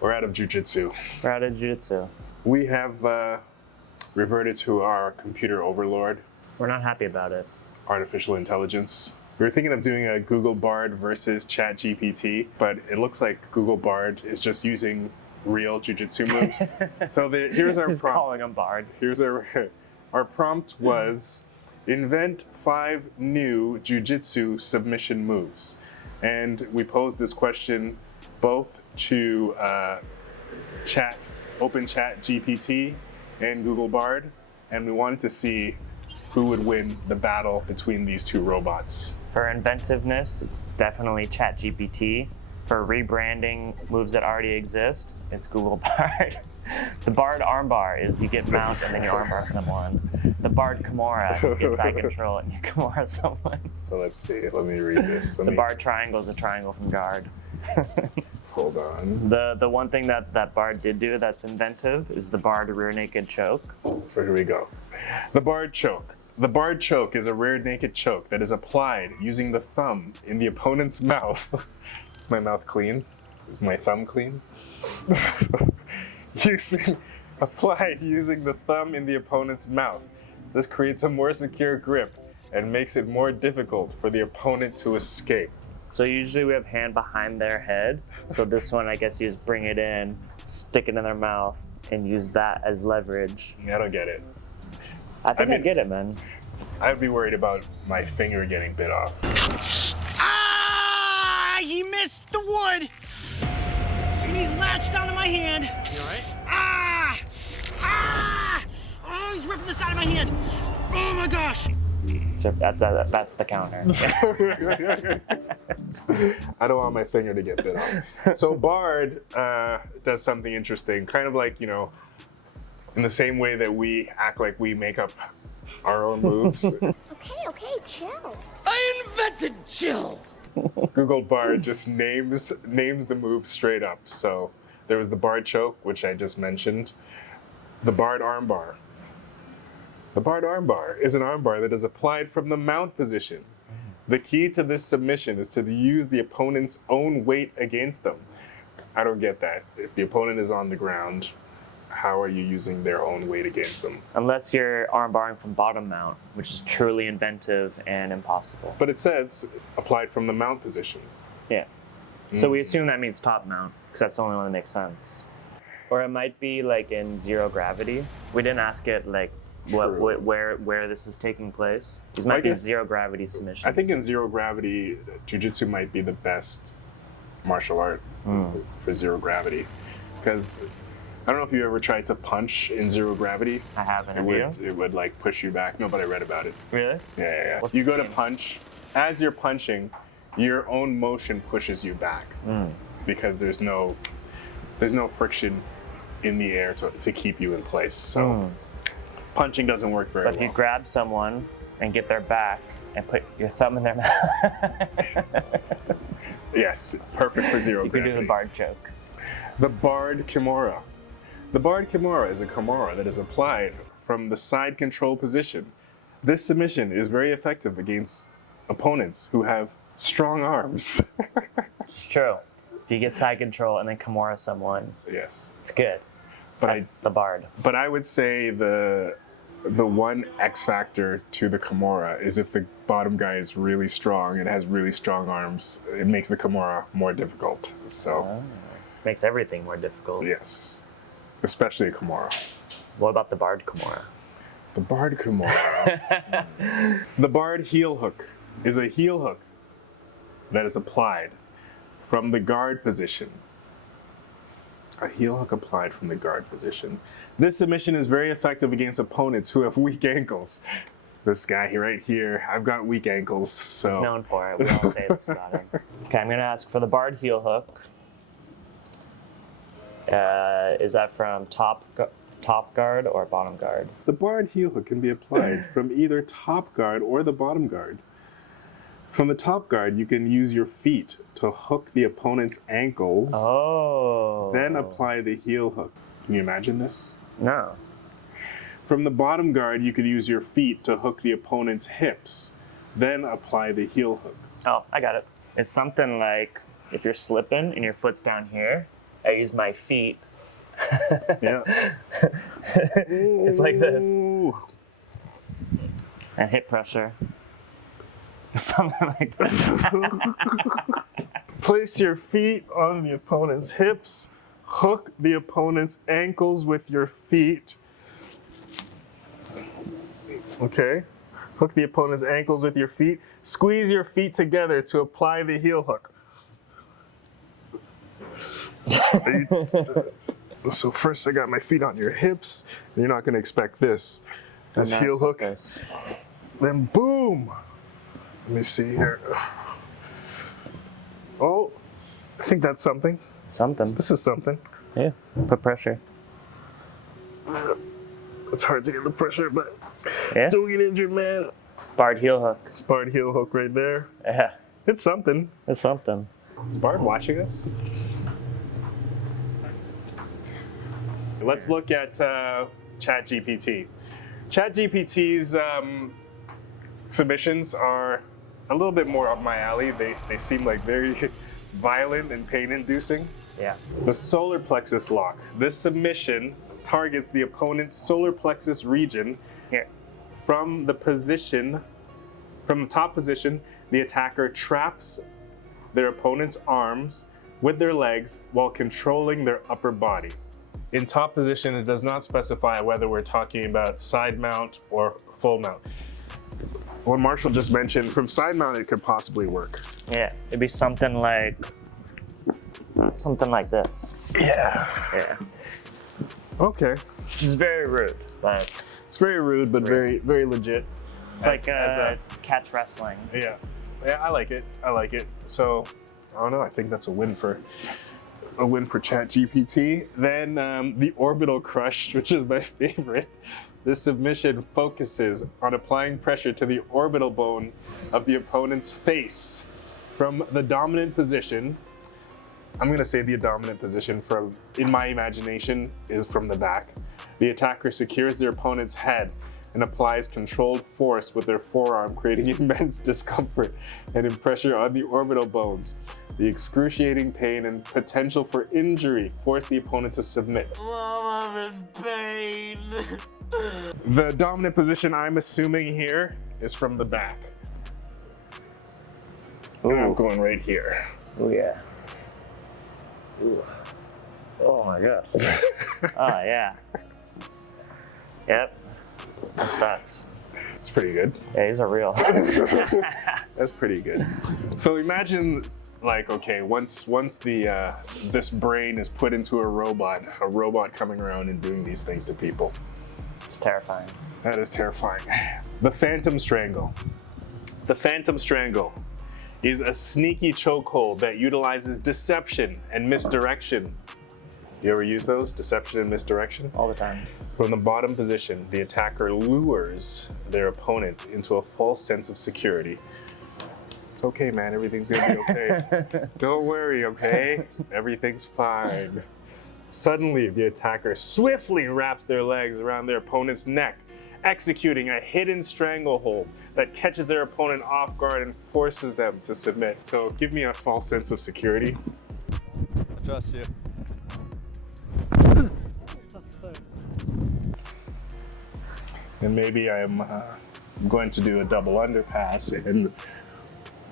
We're out of Jiu-Jitsu. We're out of Jiu-Jitsu. We have reverted to our computer overlord. We're not happy about it. Artificial intelligence. We were thinking of doing a Google Bard versus Chat GPT, but it looks like Google Bard is just using real Jiu-Jitsu moves. So here's our Just prompt. calling him Bard. Here's our prompt was invent 5 new Jiu-Jitsu submission moves. And we posed this question both to Open Chat GPT and Google Bard, and we wanted to see who would win the battle between these two robots. For inventiveness, it's definitely Chat GPT. For rebranding moves that already exist, it's Google Bard. The Bard armbar is you get mount and then you armbar someone. The Bard kimura, you get side control and you kimura someone. So let's see, let me read this. The Bard triangle is a triangle from guard. Hold on. The one thing that Bard did do that's inventive is the Bard rear naked choke. So here we go. The Bard choke. The Bard choke is a rear naked choke that is applied using the thumb in the opponent's mouth. Is my mouth clean? Is my thumb clean? Applied using the thumb in the opponent's mouth. This creates a more secure grip and makes it more difficult for the opponent to escape. So usually we have hand behind their head. So this one, I guess you just bring it in, stick it in their mouth, and use that as leverage. I don't get it. I mean, I get it, man. I'd be worried about my finger getting bit off. Ah! He missed the wood! And he's latched onto my hand. You alright? Ah! Ah! Oh, he's ripping the side of my hand. Oh my gosh! So that's the counter. I don't want my finger to get bit off. So Bard does something interesting, kind of like, you know, in the same way that we act like we make up our own moves. Okay, chill. I invented chill! Google Bard just names the move straight up. So there was the Bard choke, which I just mentioned. The Bard armbar. The Bard armbar is an armbar that is applied from the mount position. The key to this submission is to use the opponent's own weight against them. I don't get that. If the opponent is on the ground, how are you using their own weight against them? Unless you're armbarring from bottom mount, which is truly inventive and impossible. But it says applied from the mount position. Yeah. So we assume that means top mount, because that's the only one that makes sense. Or it might be like in zero gravity. We didn't ask it like where this is taking place. These might be zero gravity submissions. I think in zero gravity, Jiu-Jitsu might be the best martial art for zero gravity. Because I don't know if you ever tried to punch in zero gravity. I haven't. It would like push you back. No, but I read about it. Really? Yeah. What's You the go to same? punch. As you're punching, your own motion pushes you back because there's no friction in the air to keep you in place. So punching doesn't work very well. But if you grab someone and get their back and put your thumb in their mouth. Yes, perfect for zero You can gravity. do the Bard choke. The Bard kimura. The Bard kimura is a kimura that is applied from the side control position. This submission is very effective against opponents who have strong arms. It's true. If you get side control and then kimura someone, Yes. it's good. But That's the Bard. But I would say the one X factor to the kimura is if the bottom guy is really strong and has really strong arms, it makes the kimura more difficult. So Makes everything more difficult. yes, especially a kimura. What about the Bard kimura? The Bard kimura. The Bard heel hook is a heel hook that is applied from the guard position. A heel hook applied from the guard position. This submission is very effective against opponents who have weak ankles. This guy right here, I've got weak ankles, so. He's known for it. We all say this about him. Okay, I'm gonna ask for the Bard heel hook. Is that from top guard or bottom guard? The Bard heel hook can be applied from either top guard or the bottom guard. From the top guard, you can use your feet to hook the opponent's ankles. Oh. Then apply the heel hook. Can you imagine this? No. From the bottom guard, you could use your feet to hook the opponent's hips. Then apply the heel hook. Oh, I got it. It's something like if you're slipping and your foot's down here, I use my feet. Yeah. It's like this. Ooh. And hip pressure. Something like this. Place your feet on the opponent's hips. Hook the opponent's ankles with your feet. Okay. Hook the opponent's ankles with your feet. Squeeze your feet together to apply the heel hook. So first I got my feet on your hips. You're not going to expect this. This heel hook. Then boom. Let me see here. Oh, I think that's something. Something. This is something. Yeah. Put pressure. It's hard to get the pressure, but Yeah. don't get injured, man. Bard heel hook. Bard heel hook right there. Yeah. It's something. It's something. Is Bard watching us? Let's look at Chat GPT. Chat GPT's submissions are a little bit more up my alley. They seem like very violent and pain-inducing. Yeah. The solar plexus lock. This submission targets the opponent's solar plexus region. Here. From the top position, the attacker traps their opponent's arms with their legs while controlling their upper body. In top position, it does not specify whether we're talking about side mount or full mount. What Marshall just mentioned, from side mount, it could possibly work. Yeah. It'd be something like this. Yeah. Yeah. Okay. Which is very rude, but It's very rude, but very, very legit. it's like catch wrestling. Yeah, I like it. I like it. So, I don't know. I think that's a win for Chat GPT. Then the orbital crush, which is my favorite. This submission focuses on applying pressure to the orbital bone of the opponent's face from the dominant position. I'm going to say the dominant position in my imagination is from the back. The attacker secures their opponent's head and applies controlled force with their forearm, creating immense discomfort and pressure on the orbital bones. The excruciating pain and potential for injury force the opponent to submit. Mom, I'm in pain. The dominant position I'm assuming here is from the back. And I'm going right here. Oh yeah. Ooh. Oh my gosh. Oh yeah. Yep. That sucks. It's pretty good. Yeah, these are real. That's pretty good. So imagine, like, okay, once the this brain is put into a robot coming around and doing these things to people. It's terrifying. That is terrifying. The Phantom Strangle. The Phantom Strangle is a sneaky chokehold that utilizes deception and misdirection. You ever use those? Deception and misdirection? All the time. From the bottom position, the attacker lures their opponent into a false sense of security. It's okay, man. Everything's gonna be okay. Don't worry, okay? Everything's fine. Suddenly, the attacker swiftly wraps their legs around their opponent's neck, executing a hidden stranglehold that catches their opponent off guard and forces them to submit. So give me a false sense of security. I trust you. And maybe I'm going to do a double underpass and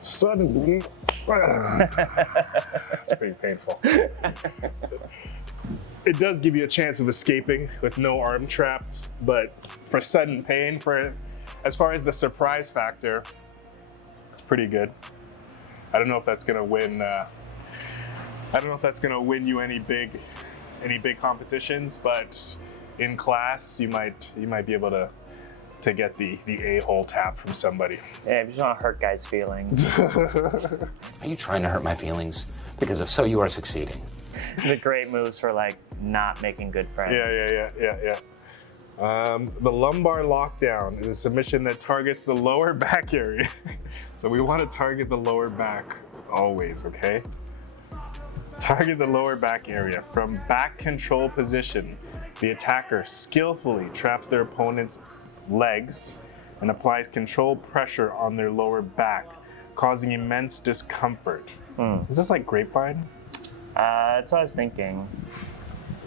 suddenly, it's pretty painful. It does give you a chance of escaping with no arm traps, but for sudden pain, as far as the surprise factor, it's pretty good. I don't know if that's gonna win. I don't know if that's gonna win you any big competitions, but in class you might be able to get the a-hole tap from somebody. Yeah, if you just want to hurt guys' feelings. Are you trying to hurt my feelings? Because if so, you are succeeding. The great moves for like not making good friends. Yeah. The lumbar lockdown is a submission that targets the lower back area. So we want to target the lower back always, okay? Target the lower back area. From back control position, the attacker skillfully traps their opponent's legs and applies controlled pressure on their lower back, causing immense discomfort. Is this like grapevine? That's what I was thinking.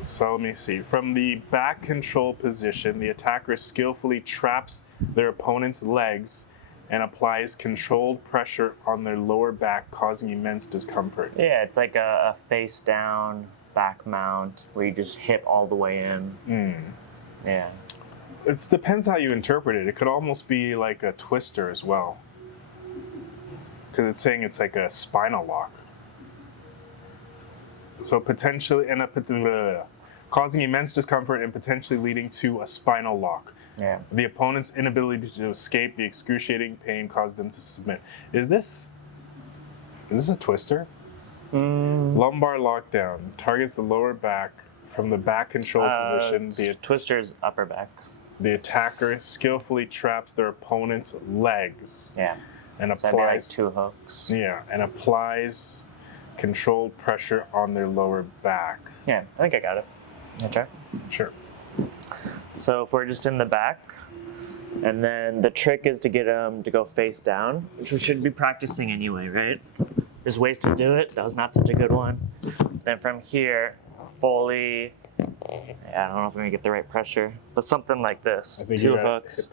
So let me see. From the back control position, the attacker skillfully traps their opponent's legs and applies controlled pressure on their lower back, causing immense discomfort. Yeah, it's like a face down back mount where you just hit all the way in. Yeah. It depends how you interpret it. It could almost be like a twister as well. Because it's saying it's like a spinal lock. So potentially, causing immense discomfort and potentially leading to a spinal lock. Yeah. The opponent's inability to escape the excruciating pain caused them to submit. Is this a twister? Lumbar lockdown targets the lower back from the back control position. The twister's upper back. The attacker skillfully traps their opponent's legs. Yeah. And So that'd be like applies 2 hooks. Yeah, and applies controlled pressure on their lower back. Yeah, I think I got it. Okay. Sure. So if we're just in the back, and then the trick is to get them to go face down, which we should be practicing anyway, right? There's ways to do it. That was not such a good one. Then from here, fully, I don't know if I'm gonna get the right pressure, but something like this. 2 hooks.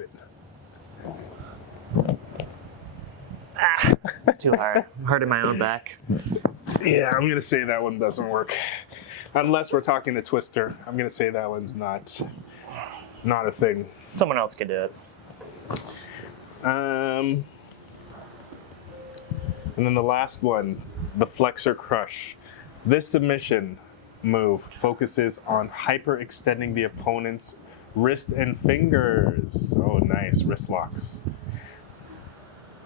It's too hard. I'm hurting my own back. Yeah, I'm gonna say that one doesn't work. Unless we're talking the twister, I'm gonna say that one's not a thing. Someone else could do it. And then the last one, the flexor crush. This submission move focuses on hyperextending the opponent's wrist and fingers. Oh, nice, wrist locks.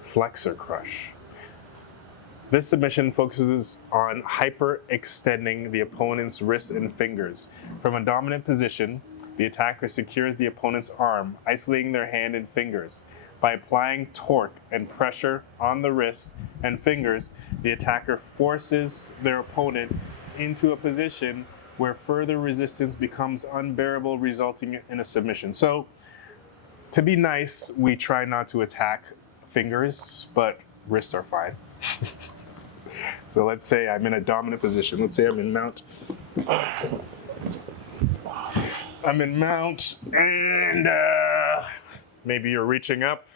Flexor crush. This submission focuses on hyperextending the opponent's wrist and fingers. From a dominant position, the attacker secures the opponent's arm, isolating their hand and fingers. By applying torque and pressure on the wrist and fingers, the attacker forces their opponent into a position where further resistance becomes unbearable, resulting in a submission. So, to be nice, we try not to attack fingers, but wrists are fine. So let's say I'm in a dominant position. Let's say I'm in mount. I'm in mount, and maybe you're reaching up,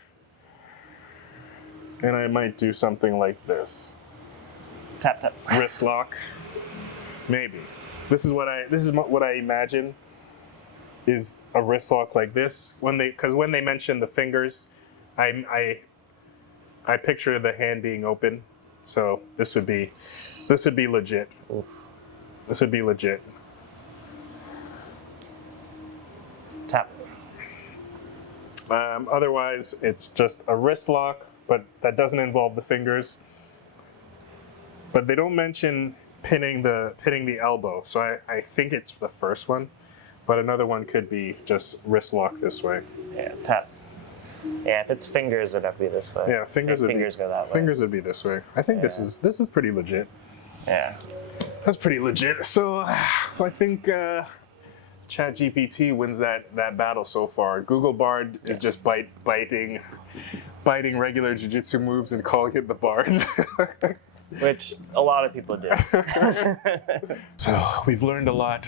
and I might do something like this. Tap, tap. Wrist lock. Maybe. This is what I imagine is a wrist lock like this. Because when they mention the fingers, I picture the hand being open. So this would be legit. Oof. This would be legit. Tap. Otherwise, it's just a wrist lock, but that doesn't involve the fingers. But they don't mention pinning the elbow, so I think it's the first one. But another one could be just wrist lock this way. Yeah, tap. Yeah, if it's fingers, it'd have to be this way. Yeah, fingers go that way. Fingers would be this way. I think this is pretty legit. Yeah. That's pretty legit. So I think Chat GPT wins that battle so far. Google Bard is just biting regular jiu-jitsu moves and calling it the Bard. Which a lot of people do. So we've learned a lot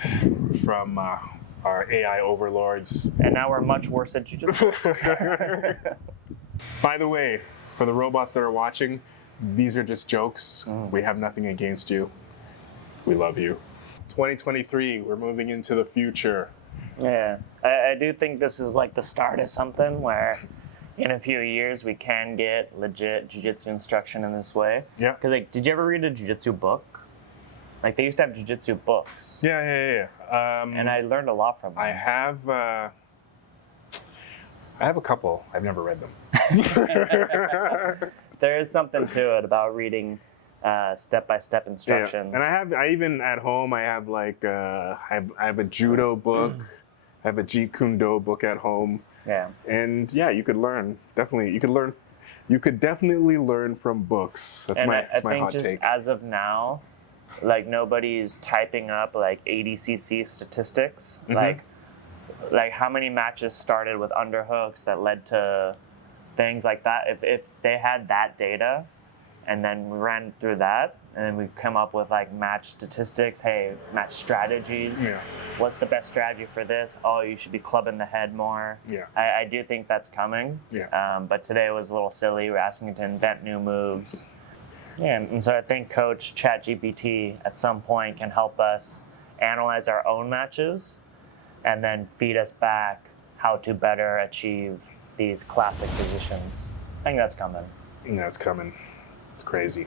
from our AI overlords. And now we're much worse at jiu-jitsu. By the way, for the robots that are watching, these are just jokes. We have nothing against you. We love you. 2023, we're moving into the future. Yeah, I do think this is like the start of something where in a few years we can get legit jiu-jitsu instruction in this way. Yeah. Because like, did you ever read a jiu-jitsu book? Like they used to have jiu-jitsu books. Yeah. And I learned a lot from them. I have a couple. I've never read them. There is something to it about reading step-by-step instructions. Yeah. And I even at home I have like I have a judo book. I have a Jeet Kune Do book at home. Yeah. And yeah, you could learn. Definitely, you could definitely learn from books. That's my hot just take. As of now, like nobody's typing up like ADCC statistics. Mm-hmm. Like how many matches started with underhooks that led to things like that. If they had that data and then we ran through that, and then we come up with like match statistics. Hey, match strategies. Yeah. What's the best strategy for this? Oh, you should be clubbing the head more. Yeah. I do think that's coming. Yeah. But today was a little silly. We're asking it to invent new moves. Yeah, and so I think Coach Chat GPT at some point can help us analyze our own matches and then feed us back how to better achieve these classic positions. I think that's coming. Yeah, it's coming. It's crazy.